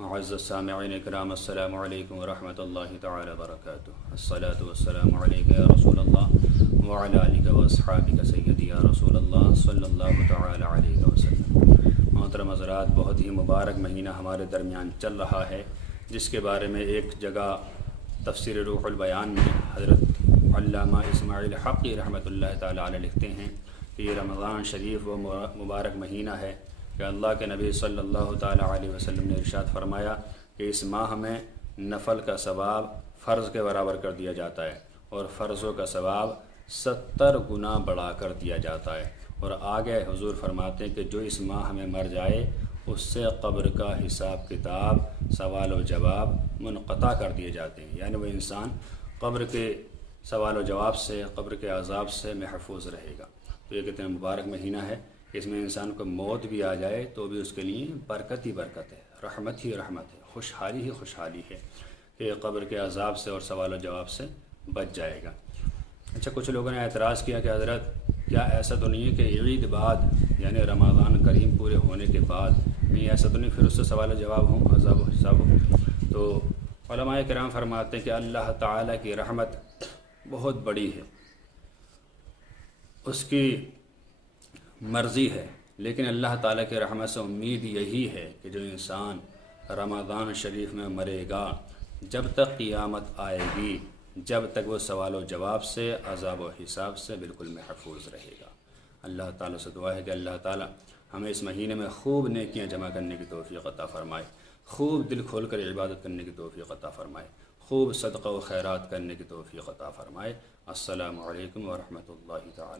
معزز سامعین اکرام، السلام علیکم ورحمۃ اللہ تعالی وبرکاتہ۔ الصلاۃ والسلام علیک یا رسول اللہ وعلی آلک واصحابک سیدی یا رسول اللہ صلی اللہ تعالی علیہ وسلم۔ محترم حضرات، بہت ہی مبارک مہینہ ہمارے درمیان چل رہا ہے، جس کے بارے میں ایک جگہ تفسیر روح البیان میں حضرت علامہ اسماعیل حقی رحمۃ اللہ تعالی علیہ لکھتے ہیں کہ یہ رمضان شریف وہ مبارک مہینہ ہے کہ اللہ کے نبی صلی اللہ تعالی علیہ وسلم نے ارشاد فرمایا کہ اس ماہ میں نفل کا ثواب فرض کے برابر کر دیا جاتا ہے اور فرضوں کا ثواب 70 گنا بڑھا کر دیا جاتا ہے۔ اور آگے حضور فرماتے ہیں کہ جو اس ماہ میں مر جائے اس سے قبر کا حساب کتاب، سوال و جواب منقطع کر دیے جاتے ہیں، یعنی وہ انسان قبر کے سوال و جواب سے، قبر کے عذاب سے محفوظ رہے گا۔ تو یہ کتنا مبارک مہینہ ہے کہ اس میں انسان کو موت بھی آ جائے تو بھی اس کے لیے برکت ہی برکت ہے، رحمت ہی رحمت ہے، خوشحالی ہی خوشحالی ہے کہ قبر کے عذاب سے اور سوال و جواب سے بچ جائے گا۔ اچھا، کچھ لوگوں نے اعتراض کیا کہ حضرت کیا ایسا تو نہیں ہے کہ عید بعد یعنی رمضان کریم پورے ہونے کے بعد نہیں، ایسا تو نہیں پھر اس سے سوال و جواب ہوں، عذاب و حساب ہوں؟ تو علماء کرام فرماتے ہیں کہ اللہ تعالیٰ کی رحمت بہت بڑی ہے، اس کی مرضی ہے، لیکن اللہ تعالیٰ کی رحمت سے امید یہی ہے کہ جو انسان رمضان شریف میں مرے گا، جب تک قیامت آئے گی، جب تک وہ سوال و جواب سے، عذاب و حساب سے بالکل محفوظ رہے گا۔ اللہ تعالیٰ سے دعا ہے کہ اللہ تعالیٰ ہمیں اس مہینے میں خوب نیکیاں جمع کرنے کی توفیق عطا فرمائے، خوب دل کھول کر عبادت کرنے کی توفیق عطا فرمائے، خوب صدقہ و خیرات کرنے کی توفیق عطا فرمائے۔ السلام علیکم ورحمۃ اللہ تعالی۔